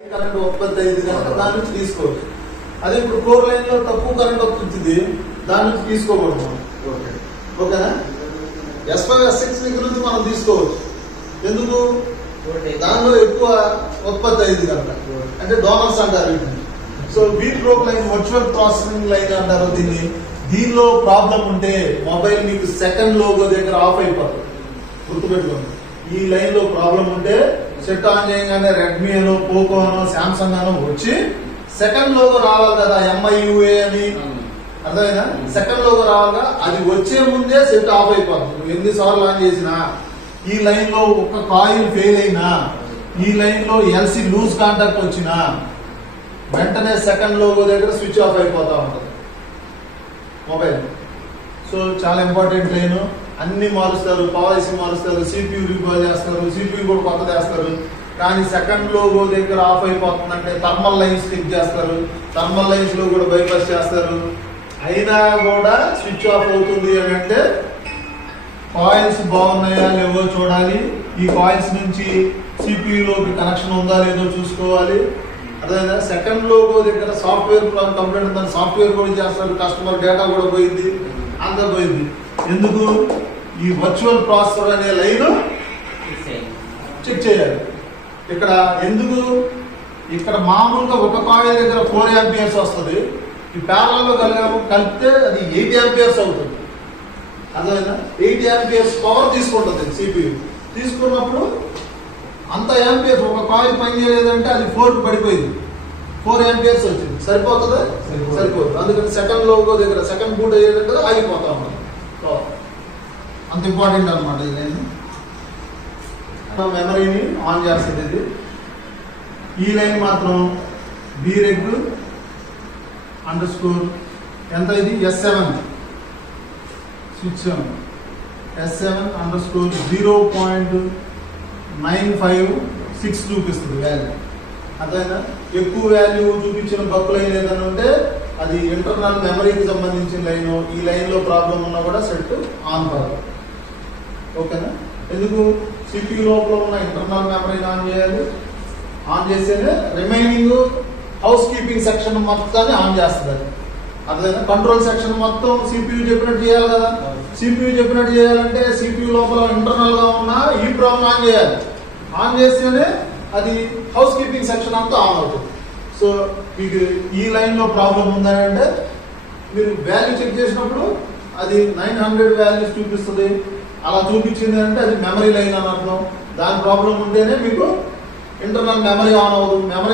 Current ఉత్పత్తి అయ్యింది కనుక దాని నుంచి తీసుకోవచ్చు. అదే ఇప్పుడు 4 లైన్ లో తక్కువ కరెంట్ వస్తుంది, దాని నుంచి తీసుకోకూడదు. ఓకేనా? S5 S6 దగ్గర నుంచి మనం తీసుకోవచ్చు. ఎందుకు? దానిలో ఎక్కువ ఉత్పత్తి అయింది కనుక, అంటే డోనర్స్ అంటారు వీటిని. So vProbe line virtual processing line అంటారు దీన్ని. దీనిలో ప్రాబ్లం ఉంటే మొబైల్ మీకు సెకండ్ లోగో దగ్గర ఆఫ్ అయిపోతుంది. గుర్తుపెట్టుకోండి, ఈ లైన్ లో ప్రాబ్లం ఉంటే సెట్ ఆన్ చేయగానే రెడ్మీ అనో పోకో అనో శాంసంగ్ అనో వచ్చి సెకండ్ లోగో రావాలి కదా, MIUA అని. అర్థమైనా? సెకండ్ లోగో రావాలిగా, అది వచ్చే ముందే సెట్ ఆఫ్ అయిపోతుంది. నువ్వు ఎన్నిసార్లు ఆన్ చేసినా, ఈ లైన్ లో ఒక కాయిల్ ఫెయిల్ అయినా, ఈ లైన్ లో LC లూజ్ కాంటాక్ట్ వచ్చినా వెంటనే సెకండ్ లోగో దగ్గర స్విచ్ ఆఫ్ అయిపోతా ఉంటుంది మొబైల్. సో చాలా ఇంపార్టెంట్ లైన్. అన్ని మారుస్తారు, పవర్ ఐసీ మారుస్తారు, CPU రీకాల్ చేస్తారు, CPU కూడా కొత్తది వేస్తారు. కానీ సెకండ్ లోగో దగ్గర ఆఫ్ అయిపోతుందంటే థర్మల్ లైన్స్ చెక్ చేస్తారు, థర్మల్ లైన్స్ లో కూడా బైపాస్ చేస్తారు. అయినా కూడా స్విచ్ ఆఫ్ అవుతుంది అని అంటే కాయిల్స్ బాగున్నాయా లేవో చూడాలి. ఈ కాయిల్స్ నుంచి CPU లోకి కనెక్షన్ ఉందా లేదో చూసుకోవాలి. అదేవిధంగా సెకండ్ లోగో దగ్గర సాఫ్ట్వేర్ కంప్లైంట్ ఉందని సాఫ్ట్వేర్ కూడా చేస్తారు, కస్టమర్ డేటా కూడా పోయింది, అంతా పోయింది. ఎందుకు? ఈ వర్చువల్ ప్రాసెసర్ అనే లైన్ చెక్ చేయాలి. ఇక్కడ ఎందుకు? ఇక్కడ మామూలుగా ఒక కాయిల్ దగ్గర 4 amperes వస్తుంది, ఈ ప్యారలల్ లో కలిపితే అది 8 amperes అవుతుంది. అదేనా 8 amperes పవర్ తీసుకుంటుంది CPU. తీసుకున్నప్పుడు అంత యాంపియర్స్ ఒక కాయిల్ పని చేయలేదంటే అది 4 పడిపోయింది, 4 amperes వచ్చింది. సరిపోతుందా? సరిపోదు. అందుకని సెకండ్ లోగో దగ్గర సెకండ్ బూట్ అయ్యేది కదా, ఆగిపోతా ఉన్నాం. అంత ఇంపార్టెంట్ అనమాట ఇది. నేను మెమరీని ఆన్ చేస్తుంది ఇది. ఈ లైన్ మాత్రం VREG _ ఎంత ఇది S7 స్విచ్ S7 _ 0.956 చూపిస్తుంది వాల్యూ. అదైనా ఎక్కువ వాల్యూ చూపించిన బక్ లైన్ ఏదైనా ఉంటే అది ఇంటర్నల్ మెమరీకి సంబంధించిన లైన్. ఈ లైన్ లో ప్రాబ్లం ఉన్నా కూడా సెట్ ఆన్ కాదు. ఓకేనా? ఎందుకు? CPU లోపల ఉన్న ఇంటర్నల్ మెమరీని ఆన్ చేయాలి. ఆన్ చేస్తేనే రిమైనింగ్ హౌస్ కీపింగ్ సెక్షన్ మొత్తాన్ని ఆన్ చేస్తుంది. అదేనా కంట్రోల్ సెక్షన్ మొత్తం CPU చెప్పినట్టు చేయాలి కదా. CPU చెప్పినట్టు చేయాలంటే CPU లోపల ఇంటర్నల్ గా ఉన్న EPROM ఆన్ చేయాలి. ఆన్ చేస్తేనే అది హౌస్ కీపింగ్ సెక్షన్ అంతా ఆన్ అవుతుంది. సో మీకు ఈ లైన్ లో ప్రాబ్లం ఉందని అంటే మీరు వాల్యూ చెక్ చేసినప్పుడు అది 900 వాల్యూస్ చూపిస్తుంది. అలా చూపించింది అంటే అది మెమరీ లైన్ అని అర్థం. దాని ప్రాబ్లం ఉంటేనే మీకు ఇంటర్నల్ మెమరీ ఆన్ అవుతుంది. మెమరీ